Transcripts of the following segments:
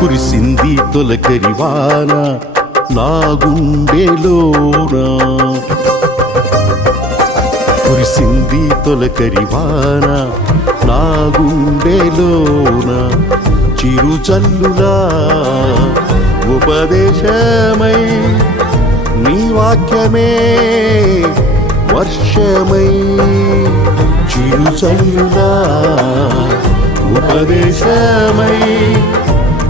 కురిసింది తొలకరి వాన గుండెలోనా కురిసింది తొలకరివాన నా గుండెలోన చిరుచల్లులా ఉపదేశమై నీ వాక్యమే వర్షమై చిరుచల్లులా ఉపదేశమై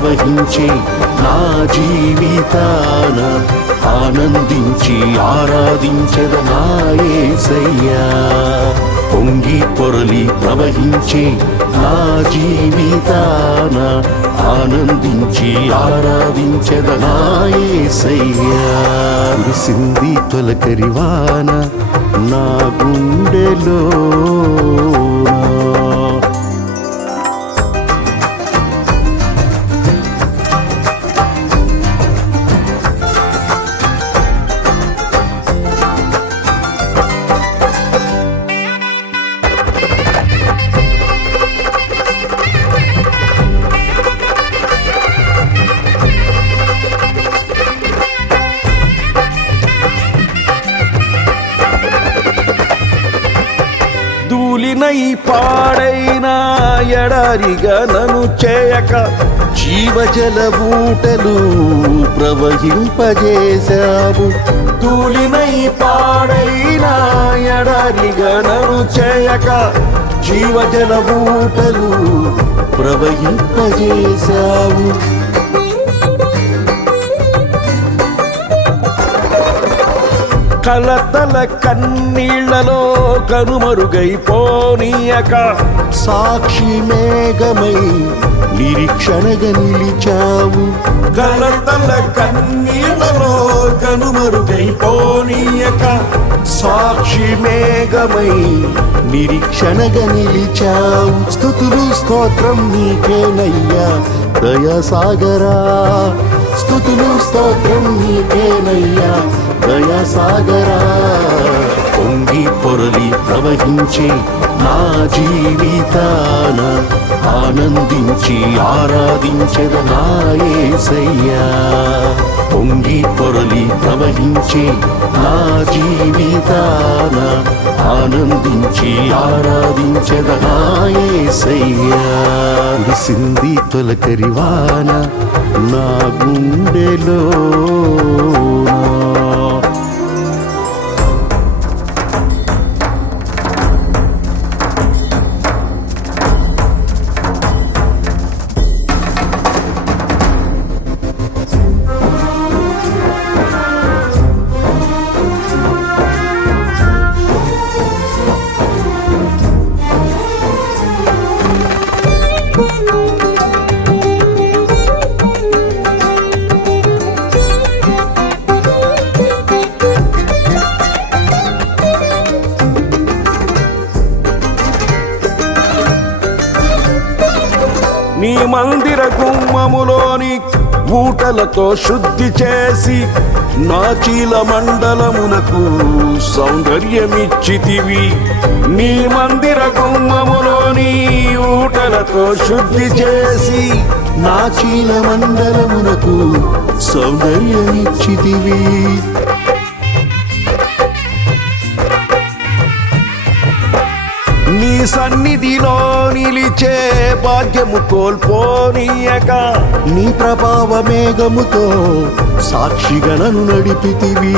ప్రవహించే నా జీవితాన ఆనందించి ఆరాధించద నాయసయ్యా పొంగి పొరలి ప్రవహించే నా జీవితాన ఆనందించి ఆరాధించద నాయసయ్యా కురిసింది తొలకరివాన నా గుండెలో పాడైన ఎడారిగా నను చేయక జీవజల ఊటలు ప్రవహింపజేశావు. తూలినై పాడైన ఎడారిగా నను చేయక జీవజల ఊటలు ప్రవహింపజేశావు. కలతల కన్నీళ్ళలో కనుమరుగైపోనీయక. సాక్షి మేఘమై నిరీక్షణగా నిలిచావు. కలతల కన్నీళ్ళలో కనుమరుగైపోనీయక. సాక్షి మేఘమై నిరీక్షణగా నిలిచావు. స్థుతులు స్తోత్రం నీకేనయ్యా దయాసాగరా. స్థుతులు స్తోత్రం నీకేనయ్యా దయాసాగరా పొంగి పొరలి ప్రవహించే నా జీవితాన ఆనందించి ఆరాధించద నాయసయ్యా పొంగి పొరలి ప్రవహించే నా జీవితాన ఆనందించి ఆరాధించద నాయసయ్యా కురిసింది తొలకరివాన నా గుండెలో నీ మందిర గుమ్మములోని ఊటలతో శుద్ధి చేసి నాచీల మండలమునకు సౌందర్యమిచ్చితివి. నీ మందిర గుమ్మములోని ఊటలతో శుద్ధి చేసి నాచీల మండలమునకు సౌందర్యమిచ్చితివి. నీ సన్నిధిలో నిలిచే భాగ్యము కోల్పోనీయక. నీ ప్రభావ మేఘముతో సాక్షిగణను నడిపితివి.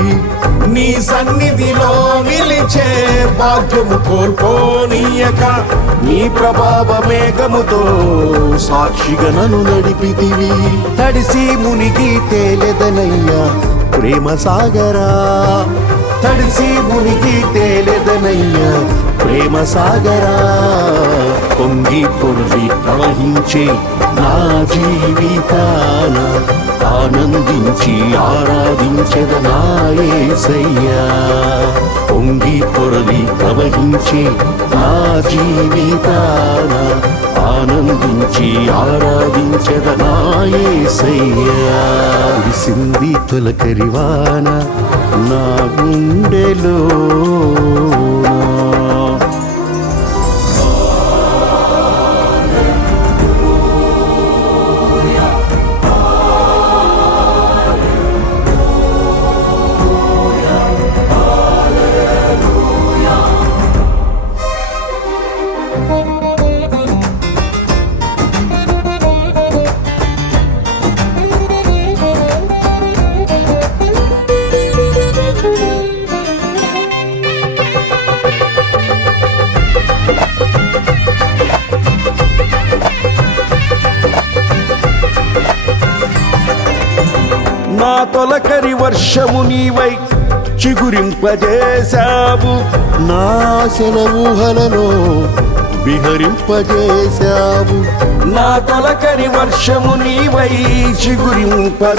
నీ సన్నిధిలో నిలిచే భాగ్యము కోల్పోనీయక. నీ ప్రభావ మేఘముతో సాక్షిగణను నడిపితివి. తడిసి మునిగి తేలెదనయ్యా ప్రేమ సాగరా. తడిసి మునిగి తేలెదనయ్యా ప్రేమ సాగరా పొంగి పొర్లి ప్రవహించే నా జీవితాన ఆనందించి ఆరాధించదనాయేసయ్యా పొంగి పొరలి ప్రవహించే నా జీవితాన ఆనందించి ఆరాధించదనాయేసయ్యా నాయసయ్యా సింది తొలకరివాన నా గుండెలో తొలకరి వర్షము నీవై చిగురింపజేశావు. నా సెలవుహలలో విహరింపజేశావు. నా తొలకరి వర్షము నీవై చిగురింపజేశావు.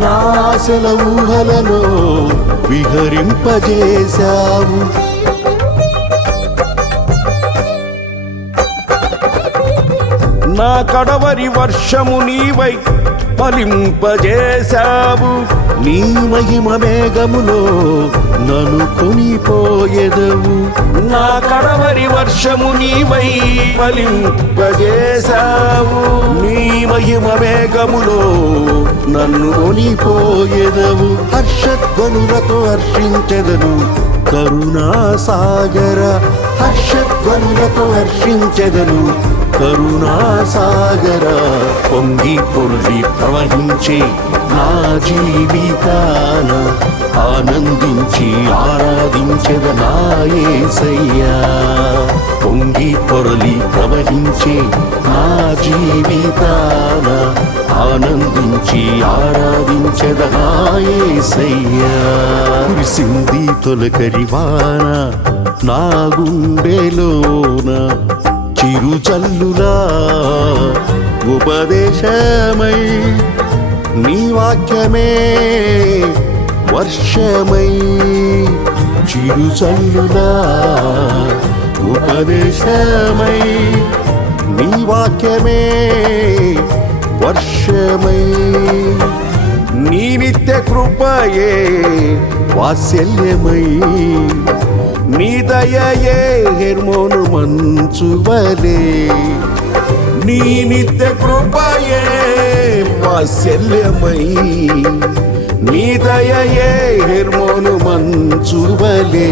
నా సెలవుహలలో విహరింపజేశావు. నా కడవరి వర్షము నీవై ఫలింపజేశావు నీ మహిమ మేఘములో నన్ను కొనిపోయెదవు. నా కడవరి వర్షము నీవై ఫలింపజేశావు నీ మహిమ మేఘములో నన్ను కొనిపోయెదవు. హర్షధ్వనులతో హర్షించెదను కరుణా సాగర హర్షధ్వనులతో హర్షించెదను కరుణాసాగర పొంగి పొర్లి ప్రవహించే నా జీవితాన ఆనందించి ఆరాధించద నాయసయ్యా పొంగి పొరలి ప్రవహించే నా జీవితాన ఆనందించి ఆరాధించద నాయసయ్యా కురిసింది తొలకరివాన నా గుండెలోన చిరుచల్లులా ఉపదేశమై నీ వాక్యమే వర్షమై చిరుచల్లులా ఉపదేశమై నీ వాక్యమే వర్షమై నీ నిత్య కృపయే వాత్సల్యమై నీ దయయే హెర్మోను మంచువలే. నీ నిత్య కృపయే వాత్సల్యమై. నీ దయయే హెర్మోను మంచువలే.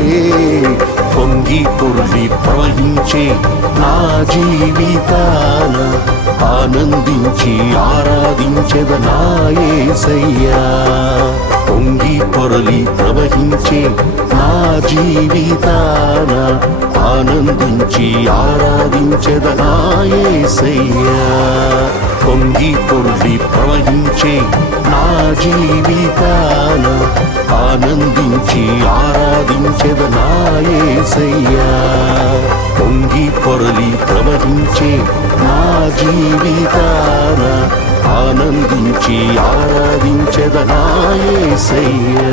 పొంగి పొర్లి ప్రవహించే నా జీవితాన ఆనందించి ఆరాధించద నాయసయ్యా పొంగి పొరలి ప్రవహించే నా జీవితాన ఆనందించి ఆరాధించదనాయసయ్యా పొంగి పొరలి ప్రవహించే నా జీవితాన ఆనందించి ఆరాధించదనాయసయ్యా పొంగి పొరలి ప్రవహించే నా జీవితాన ఆనందించి ఆరాధించదనాయసయ్యా